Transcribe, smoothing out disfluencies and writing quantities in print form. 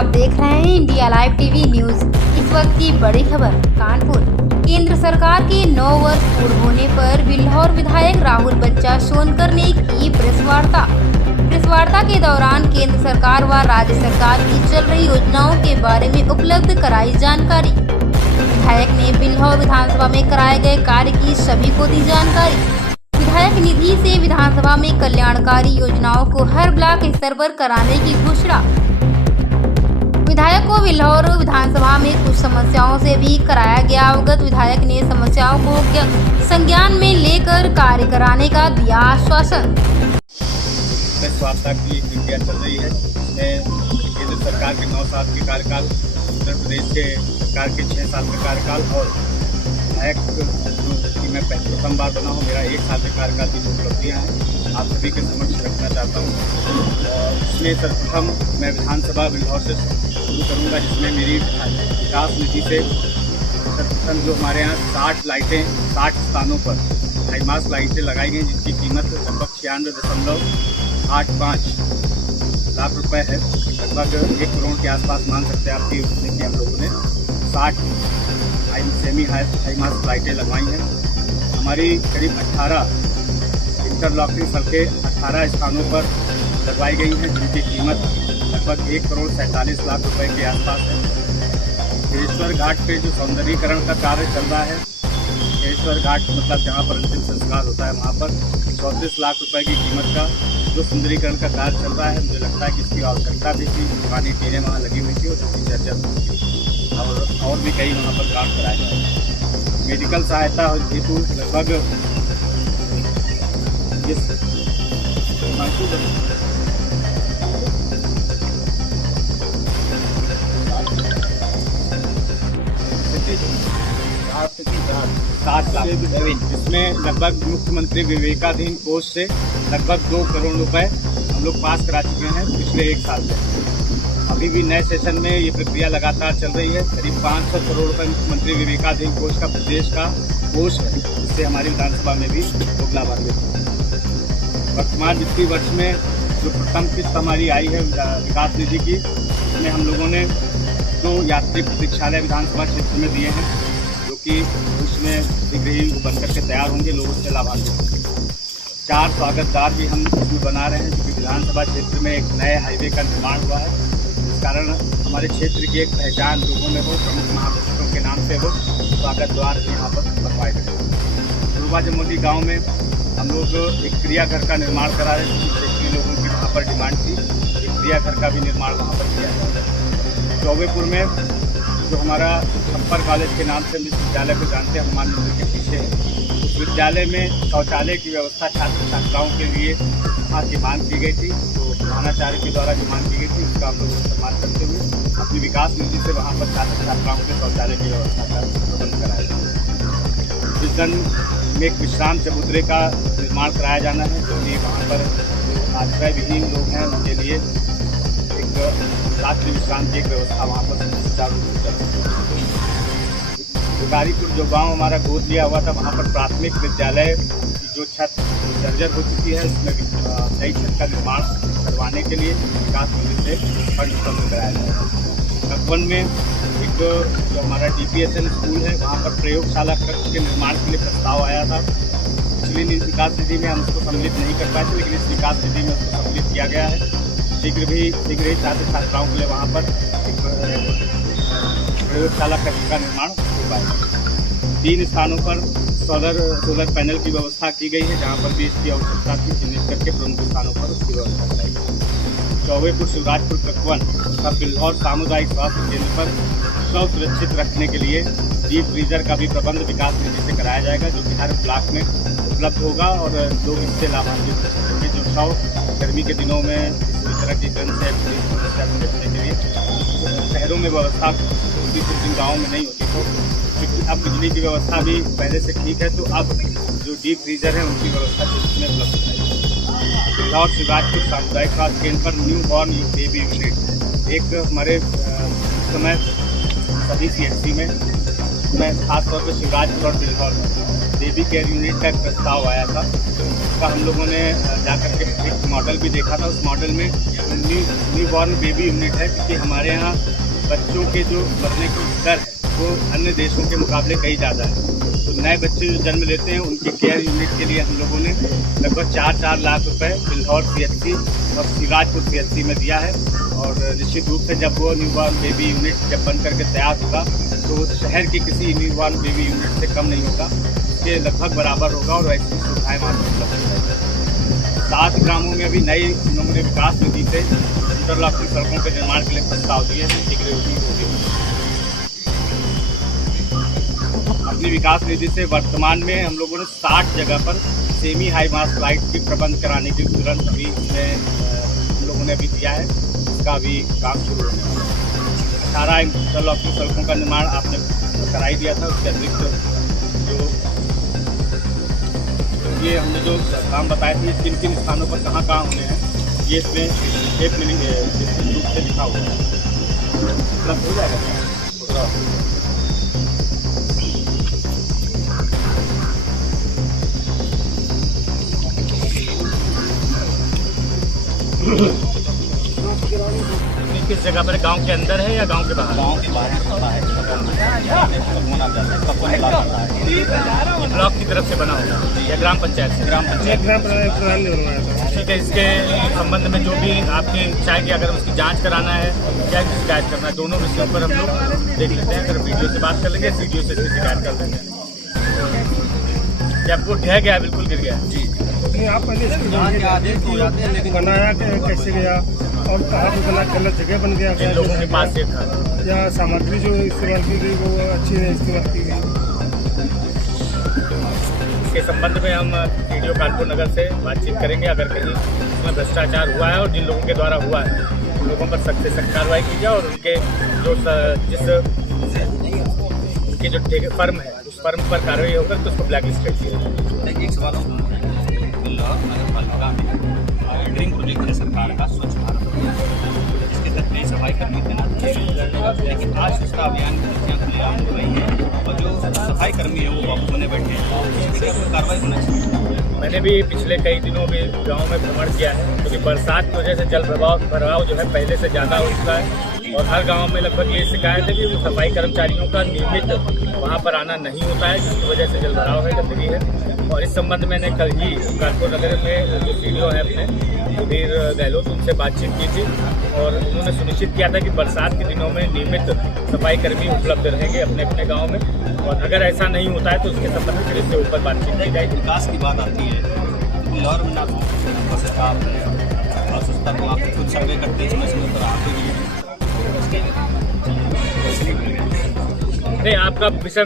आप देख रहे हैं इंडिया लाइव टीवी न्यूज। इस वक्त की बड़ी खबर कानपुर। केंद्र सरकार के 9 वर्ष पूर्ण होने पर बिल्हौर विधायक राहुल बच्चा सोनकर ने की प्रेस वार्ता के दौरान केंद्र सरकार व राज्य सरकार की चल रही योजनाओं के बारे में उपलब्ध कराई जानकारी। विधायक ने बिल्हौर विधानसभा में कराए गए कार्य की सभी को दी जानकारी। विधायक निधि से विधानसभा में कल्याणकारी योजनाओं को हर ब्लॉक स्तर पर कराने की घोषणा। विधायक को बिल्हौर विधानसभा में कुछ समस्याओं से भी कराया गया अवगत। विधायक ने समस्याओं को संज्ञान में लेकर कार्य कराने का दिया आश्वासन। प्रेस वार्ता की प्रक्रिया चल रही है। इसमें केंद्र सरकार के 9 साल के कार्यकाल, उत्तर प्रदेश के सरकार के 6 साल का कार्यकाल और विधायक कि मैं प्रथम बार बना हूँ, मेरा 1 साल के कार्यकाल की जो उपलब्धियाँ हैं आप सभी के समक्ष रखना चाहता हूँ। इसमें सर्वप्रथम मैं विधानसभा बिल्हौर से शुरू करूँगा, जिसमें मेरी विकास निधि से सर्वप्रथम जो हमारे यहाँ 60 लाइटें 60 स्थानों पर हाईमास लाइटें लगाई गई, जिसकी कीमत लगभग 96.85 लाख रुपए है। लगभग 1 करोड़ के आसपास मान सकते हैं आप कि हम लोगों ने 60 सेमी हाईमास लाइटें लगवाई हैं। हमारी करीब 18 इंटरलॉकिंग सड़कें 18 स्थानों पर लगवाई गई हैं, जिनकी कीमत लगभग 1 करोड़ 47 लाख रुपए के आसपास है। केशवर घाट पे जो सौंदर्यीकरण का कार्य चल रहा है, केशवर घाट मतलब जहाँ पर अंतिम संस्कार होता है, वहाँ पर 34 लाख रुपए की कीमत का जो सुंदरीकरण का कार्य चल रहा है। मुझे लगता है कि इसकी आवश्यकता भी थी, पानी पीने वहाँ लगी हुई थी और उसकी चर्चा और भी कई वहाँ पर काम कराए जाए। मेडिकल सहायता हेतु लगभग जिसमें लगभग मुख्यमंत्री विवेकाधीन कोष से लगभग 2 करोड़ रुपए हम लोग पास करा चुके हैं पिछले 1 साल से। अभी भी नए सेशन में ये प्रक्रिया लगातार चल रही है। करीब 500 करोड़ रुपए मुख्यमंत्री विवेकाधीन कोष का प्रदेश का कोष है, जिससे हमारी विधानसभा में भी लोग लाभान्वित हैं। वर्तमान वित्तीय वर्ष में जो प्रथम किस्त हमारी आई है विकास निधि की, उसमें हम लोगों ने 2 यात्री प्रतीक्षालय विधानसभा क्षेत्र में दिए हैं, जो कि उसमें शीघ्र ही बनकर के तैयार होंगे, लोग उससे लाभान्वित होंगे। 4 स्वागत द्वार भी हम इसमें बना रहे हैं, क्योंकि विधानसभा क्षेत्र में एक नए हाईवे का निर्माण हुआ है। इस कारण हमारे क्षेत्र की एक पहचान लोगों में हो, प्रमुख महापुरुषों के नाम से हो, स्वागत द्वार भी यहाँ पर बनवाए गए। पूर्वा जमोली गाँव में हम लोग एक क्रियाघर का निर्माण करा रहे हैं, क्योंकि लोगों की वहाँ पर डिमांड थी। एक क्रियाघर का भी निर्माण वहाँ पर किया है। चौबेपुर में जो हमारा छप्पर कॉलेज के नाम से हम इस विद्यालय को जानते हैं, हनुमान मंदिर के पीछे है। उस विद्यालय में शौचालय की व्यवस्था छात्र छात्राओं के लिए वहाँ की मांग की गई थी, तो प्रधानाचार्य के द्वारा जो मांग की गई थी उसका हम लोग सम्मान करते हुए अपनी विकास निधि से वहाँ पर छात्र छात्राओं के शौचालय की व्यवस्था का प्रबंध कराया जाए। इस दिन में एक विश्राम चबूतरे का निर्माण कराया जाना है, क्योंकि वहाँ पर जो आश्रय विहीन लोग हैं उनके लिए एक रात्रि विश्राम की एक व्यवस्था वहाँ पर सुचारू रूप से चल रही है। शिकारीपुर जो गांव हमारा गोद लिया हुआ था, वहाँ पर प्राथमिक विद्यालय की जो छत जर्जर हो चुकी है, उसमें नई छत का निर्माण करवाने के लिए विकास निधि से फंड उपलब्ध कराया जाएगा। नकवन में एक जो हमारा DPSN स्कूल है, वहाँ पर प्रयोगशाला कक्ष के निर्माण के लिए प्रस्ताव आया था। पिछली विकास निधि में हम उसको सम्मिलित नहीं कर पाए थे, लेकिन इस विकास निधि में उसको सम्मिलित किया गया है। शीघ्र ही छात्र छात्राओं के लिए वहाँ पर एक प्रयोगशाला कक्ष का निर्माण हो पाएगा। 3 स्थानों पर सोलर पैनल की व्यवस्था की गई है, जहाँ पर भी इसकी आवश्यकता थी, चिन्हित करके प्रमुख स्थानों पर उसकी व्यवस्था कराई गई। चौबेपुर शिवराजपुर ककवन तथा बिल्हौर सामुदायिक स्वास्थ्य केंद्र पर शव सुरक्षित रखने के लिए डीप फ्रीजर का भी प्रबंध विकास निधि से कराया जाएगा, जो कि हर ब्लॉक में उपलब्ध होगा और लोग इससे लाभान्वित होंगे। जो शव गर्मी के दिनों में इस तरह की गंध से समस्या से बचने के लिए शहरों में व्यवस्था होती थी, जिन गाँव में नहीं होती, तो क्योंकि अब बिजली की व्यवस्था भी पहले से ठीक है, तो अब जो डीप फ्रीजर है उनकी व्यवस्था इसमें उपलब्ध है। बिल्हौर शिवराजपुर सामुदायिक स्वास्थ्य केंद्र पर न्यू बॉर्न बेबी यूनिट एक हमारे समय सभी CHC में खासतौर पर शिवराजपुर और बिल्हौर में बेबी केयर यूनिट का एक प्रस्ताव आया था। उसका हम लोगों ने जाकर के एक मॉडल भी देखा था। उस मॉडल में न्यू बॉर्न बेबी यूनिट है, क्योंकि हमारे यहाँ बच्चों के जो मरने की दर है वो अन्य देशों के मुकाबले कहीं ज़्यादा है। तो नए बच्चे जो जन्म लेते हैं उनके केयर यूनिट के लिए हम लोगों ने लगभग 4 लाख रुपए बिल्हौर CHC और सिराजपुर CHC में दिया है। और निश्चित रूप से जब वो न्यू बॉर्न बेबी यूनिट जब बन करके तैयार होगा तो वो शहर के किसी न्यू बॉर्न बेबी यूनिट से कम नहीं होगा, इसके लगभग बराबर होगा और ऐसी सुविधाएँ वहाँ पर उपलब्ध रहेगी। 7 ग्रामों में अभी नई उन्होंने विकास निधि से इंटरलॉकिंग सड़कों के निर्माण के लिए प्रस्ताव दिए हैं। शीघ्र होगी। अपनी विकास निधि से वर्तमान में हम लोगों ने 60 जगह पर सेमी हाई मास लाइट की प्रबंध कराने की तुरंत अभी इसमें हम लोगों ने अभी दिया है। इसका अभी काम शुरू होने वाला है। 18 इंटरलॉकिंग सड़कों का निर्माण आपने कराई दिया था। उसके अतिरिक्त ये हमने जो काम बताए थे किन किन स्थानों पर कहाँ होने हैं, ये इसमें एक निश्चित रूप से लिखा हुआ है। उपलब्ध हो जाएगा। किस जगह पर, गांव के अंदर है या गांव के बाहर? गांव के बाहर है। ब्लॉक की तरफ से बना होगा या ग्राम पंचायत से? ग्राम प्रधान ने बनवाया था। ठीक है। इसके संबंध में जो भी आपकी चाहे कि अगर उसकी जांच कराना है या शिकायत करना है, दोनों विषयों पर हम लोग देख लेते हैं। अगर वीडियो से बात कर लेंगे, सीडीओ से इसकी शिकायत कर देंगे। जब वो ढह गया, बिल्कुल गिर गया जी। आप पहले इसके आदेश हो जाते हैं, लेकिन बनाया कैसे गया और कहाँ पे बना, गलत जगह बन गया, इन लोगों के पास ये था या सामग्री जो इस्तेमाल की गई वो अच्छी नहीं इस्तेमाल की गई। इसके संबंध में हम वीडियो कानपुर नगर से बातचीत करेंगे। अगर कहीं इसमें भ्रष्टाचार हुआ है और जिन लोगों के द्वारा हुआ है उन लोगों पर सख्त से सख्त कार्रवाई की जाए और उनके जो उनके जो फर्म है उस फर्म पर कार्रवाई होकर तो उसको ब्लैक लिस्ट कर दिया जाए। एक सवाल नगर पालिका में ड्रीम प्रोजेक्ट है सरकार का, स्वच्छ भारत अभियान। इसके तहत नई सफाई कर्मी तैनात किए गए, लेकिन आज स्वच्छता अभियान की तिथियां खुलेआम हो रही हैं और जो सफाई कर्मी है वो बाबू होने बैठे हैं। इसके लिए कार्रवाई होना चाहिए। मैंने भी पिछले कई दिनों में गांव में भ्रमण किया है, क्योंकि बरसात की वजह से जल भराव जो है पहले से ज़्यादा हो चुका है और हर गांव में लगभग ये शिकायत है कि सफाई कर्मचारियों का नियमित वहां पर आना नहीं होता है, जिसकी वजह से जल भराव है, गंदगी है। और इस संबंध में मैंने कल ही कानपुर नगर में जो सीडीओ है अपने सुधीर गहलोत, उनसे बातचीत की थी और उन्होंने सुनिश्चित किया था कि बरसात के दिनों में नियमित सफाई कर्मी उपलब्ध रहेंगे अपने अपने गाँव में। और अगर ऐसा नहीं होता है तो उसके संबंध में फिर इसके ऊपर बातचीत की जाएगी। विकास की बात आती है, बिल्हौर में स्वच्छता को आप खुद सर्वे करते हैं, समय पर आते भी हैं। नहीं, आपका विषय